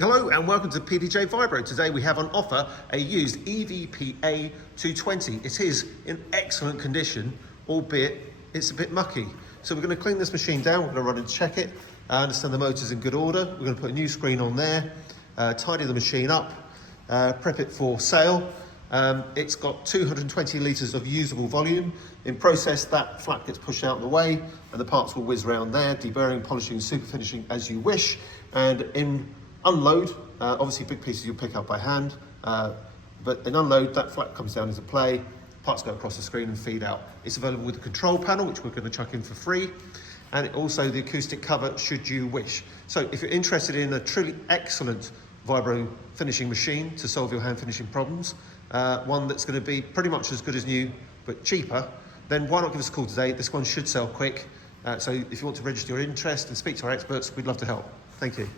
Hello and welcome to PDJ Vibro. Today we have on offer a used EVP-A 220. It is in excellent condition, albeit it's a bit mucky. So we're going to clean this machine down, we're going to run and check it, understand the motor's in good order. We're going to put a new screen on there, tidy the machine up, prep it for sale. It's got 220 litres of usable volume. In process, that flap gets pushed out of the way and the parts will whiz around there, deburring, polishing, superfinishing as you wish. And in unload, obviously big pieces you'll pick up by hand, but in unload, that flap comes down into play, parts go across the screen and feed out. It's available with the control panel, which we're going to chuck in for free, and also the acoustic cover should you wish. So if you're interested in a truly excellent vibro finishing machine to solve your hand finishing problems, one that's going to be pretty much as good as new but cheaper, then why not give us a call today? This one should sell quick. So if you want to register your interest and speak to our experts, we'd love to help. Thank you.